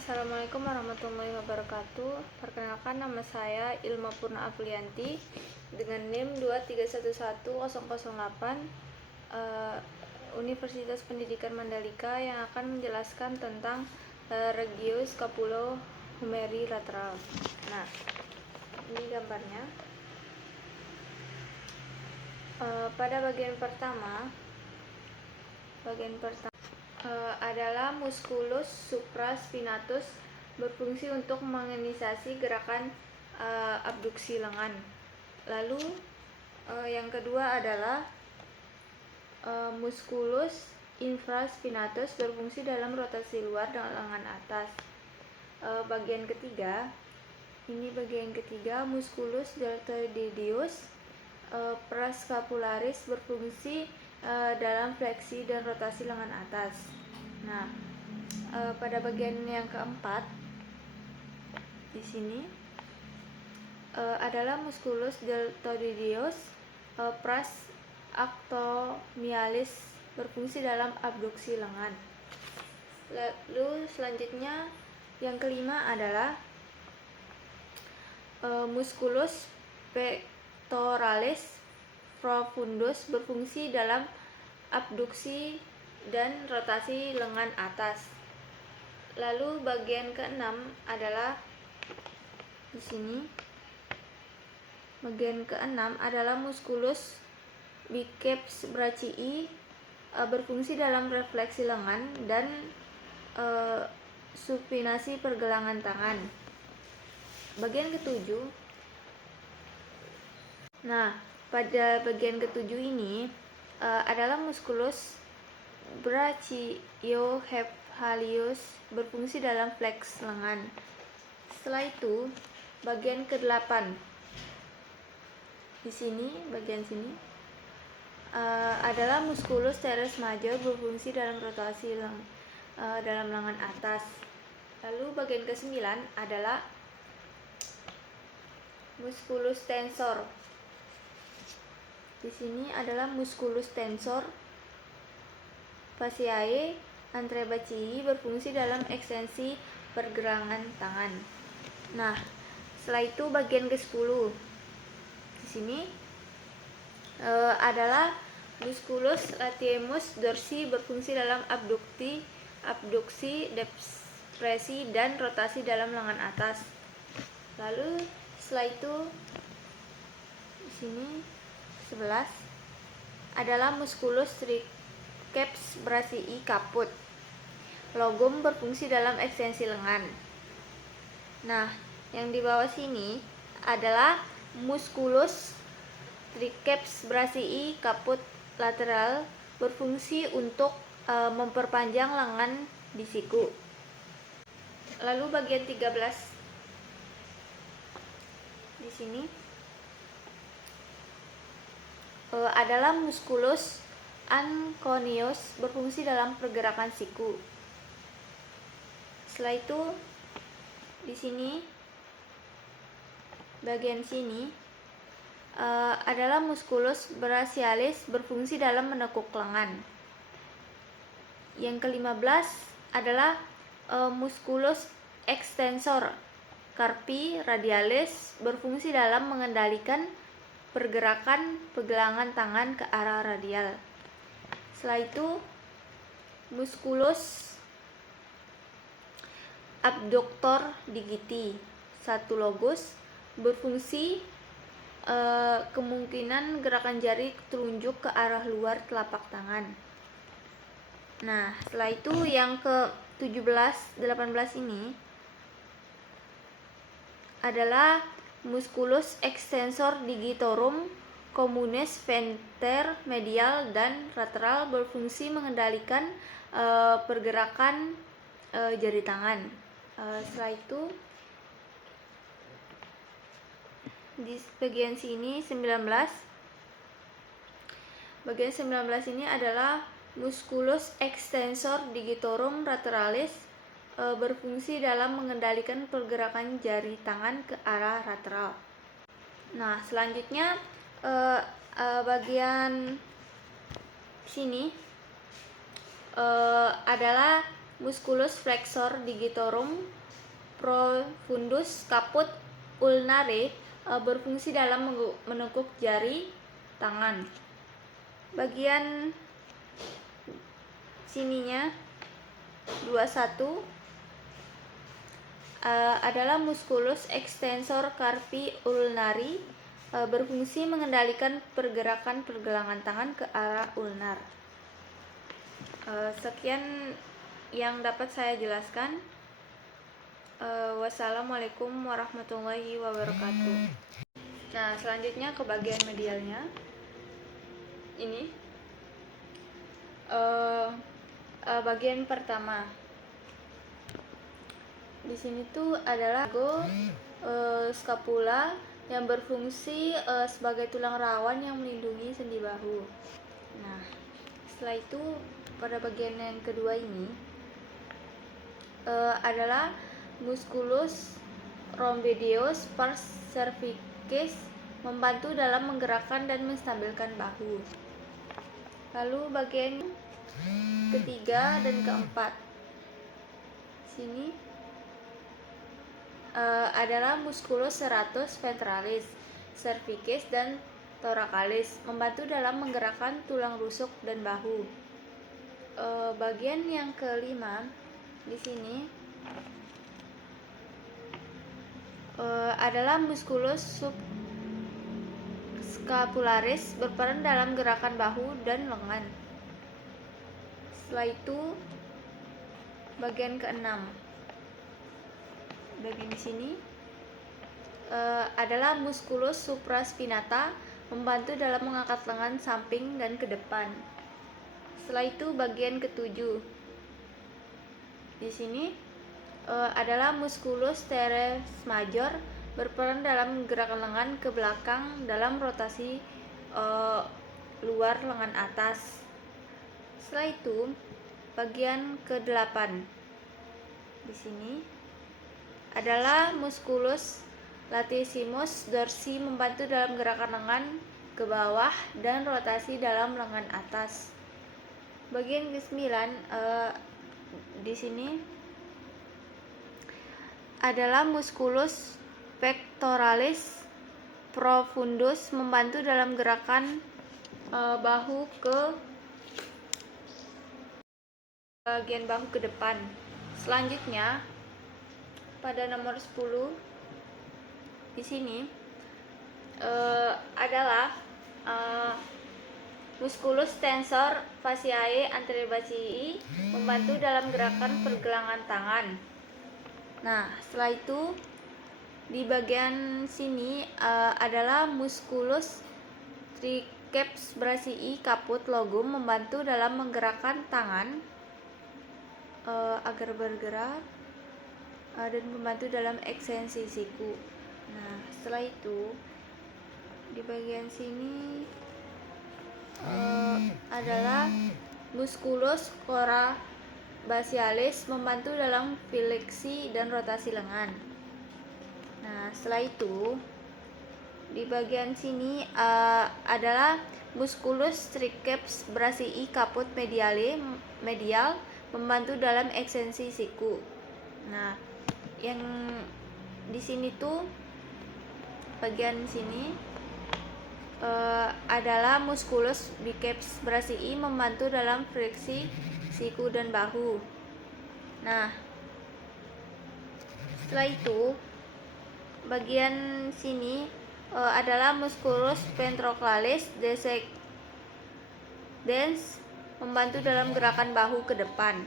Assalamualaikum warahmatullahi wabarakatuh. Perkenalkan, nama saya Ilma Purna Afrianti dengan NIM 2311008 Universitas Pendidikan Mandalika yang akan menjelaskan tentang regio scapulo-humerus lateral. Nah, ini gambarnya. Pada bagian pertama adalah musculus supraspinatus, berfungsi untuk menginisiasi gerakan abduksi lengan. Lalu yang kedua adalah musculus infraspinatus, berfungsi dalam rotasi luar dengan lengan atas. Bagian ketiga, musculus deltoideus prascapularis, berfungsi dalam fleksi dan rotasi lengan atas. Nah, pada bagian yang keempat di sini adalah musculus deltoideus pras acromialis, berfungsi dalam abduksi lengan. Lalu selanjutnya yang kelima adalah musculus pectoralis profundus, berfungsi dalam abduksi dan rotasi lengan atas. Lalu bagian keenam adalah di sini. Bagian keenam adalah musculus biceps brachii, berfungsi dalam refleksi lengan dan supinasi pergelangan tangan. Bagian ketujuh. Nah, pada bagian ketujuh ini adalah musculus brachiocephalius, berfungsi dalam flex lengan. Setelah itu, bagian ke-8 di sini, bagian sini adalah musculus teres major, berfungsi dalam rotasi dalam lengan atas. Lalu bagian ke-9 adalah musculus tensor. Di sini adalah musculus tensor fasciae antebrachii, berfungsi dalam ekstensi pergelangan tangan. Nah, setelah itu bagian ke-10 di sini adalah musculus latissimus dorsi, berfungsi dalam abduksi, depresi dan rotasi dalam lengan atas. Lalu setelah itu di sini 11 adalah musculus triceps brachii caput logum, berfungsi dalam ekstensi lengan. Nah, yang di bawah sini adalah musculus triceps brachii caput lateral, berfungsi untuk memperpanjang lengan di siku. Lalu bagian 13 di sini adalah musculus anconeus, berfungsi dalam pergerakan siku. Setelah itu di sini bagian sini adalah musculus brachialis, berfungsi dalam menekuk lengan. Yang ke-15 adalah musculus extensor carpi radialis, berfungsi dalam mengendalikan pergerakan pergelangan tangan ke arah radial. Setelah itu musculus abductor digiti satu logos, berfungsi kemungkinan gerakan jari telunjuk ke arah luar telapak tangan. Nah, setelah itu yang ke-17, 18 ini adalah musculus extensor digitorum communis venter medial dan lateral, berfungsi mengendalikan pergerakan jari tangan. Setelah itu di bagian sini 19. Bagian 19 ini adalah musculus extensor digitorum lateralis, berfungsi dalam mengendalikan pergerakan jari tangan ke arah lateral. Nah, selanjutnya bagian sini adalah musculus flexor digitorum profundus caput ulnare berfungsi dalam menekuk jari tangan. Bagian sininya 21 adalah musculus extensor carpi ulnari berfungsi mengendalikan pergerakan pergelangan tangan ke arah ulnar. Sekian yang dapat saya jelaskan. Wassalamualaikum warahmatullahi wabarakatuh. Nah, selanjutnya ke bagian medialnya. Ini bagian pertama. Di sini tuh adalah scapula yang berfungsi sebagai tulang rawan yang melindungi sendi bahu. Nah, setelah itu pada bagian yang kedua ini adalah musculus rhomboideus pars cervicis membantu dalam menggerakkan dan menstabilkan bahu. Lalu bagian ketiga dan keempat sini adalah musculus serratus ventralis, cervicis dan thoracalis membantu dalam menggerakkan tulang rusuk dan bahu. Bagian yang kelima di sini adalah musculus subscapularis berperan dalam gerakan bahu dan lengan. Setelah itu bagian keenam. Bagian di sini adalah musculus supraspinata membantu dalam mengangkat lengan samping dan ke depan. Setelah itu bagian ketujuh. Di sini adalah musculus teres major berperan dalam gerakan lengan ke belakang dalam rotasi luar lengan atas. Setelah itu bagian ke-8. Di sini adalah musculus latissimus dorsi membantu dalam gerakan lengan ke bawah dan rotasi dalam lengan atas. Bagian ke-9 di sini adalah musculus pectoralis profundus membantu dalam gerakan bahu ke bagian bahu ke depan. Selanjutnya pada nomor 10 di sini adalah musculus tensor fasciae anterior brachii membantu dalam gerakan pergelangan tangan. Nah, setelah itu di bagian sini adalah musculus triceps brachii caput logum membantu dalam menggerakkan tangan agar bergerak dan membantu dalam ekstensi siku. Nah, setelah itu di bagian sini adalah musculus corabacialis membantu dalam fleksi dan rotasi lengan. Nah, setelah itu di bagian sini adalah musculus triceps brachii caput medial membantu dalam ekstensi siku. Nah, yang di sini tuh bagian sini adalah musculus biceps brachii membantu dalam fleksi siku dan bahu. Nah, setelah itu bagian sini adalah musculus ventrocularis descendens membantu dalam gerakan bahu ke depan.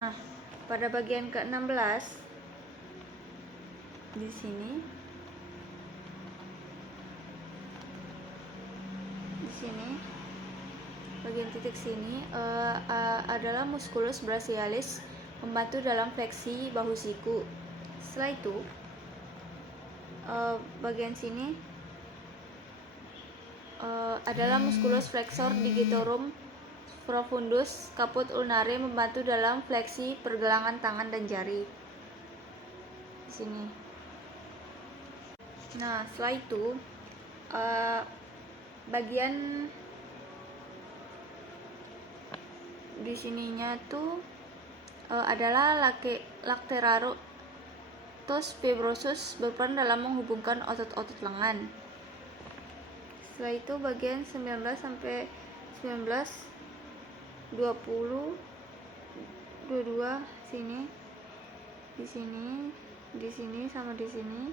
Nah, pada bagian ke-16 di sini bagian titik sini adalah musculus brachialis membantu dalam fleksi bahu siku. Setelah itu bagian sini adalah musculus flexor digitorum profundus caput ulnare membantu dalam fleksi pergelangan tangan dan jari. Di sini. Nah, setelah itu bagian di sininya tuh adalah Lacteratus fibrosus, berperan dalam menghubungkan otot-otot lengan. Setelah itu bagian 19 sampai 19, 20, 22 sini, di sini sama di sini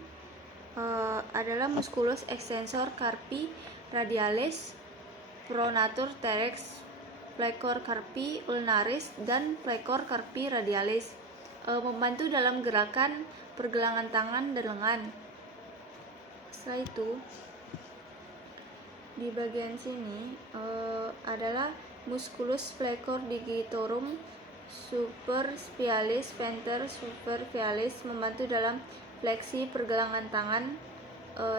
adalah musculus extensor carpi radialis, pronator terex, flexor carpi ulnaris, dan flexor carpi radialis, membantu dalam gerakan pergelangan tangan dan lengan. Setelah itu di bagian sini adalah musculus flexor digitorum superficialis venter superficialis, membantu dalam fleksi pergelangan tangan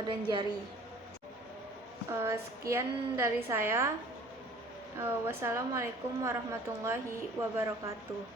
dan jari. Sekian dari saya. Wassalamualaikum warahmatullahi wabarakatuh.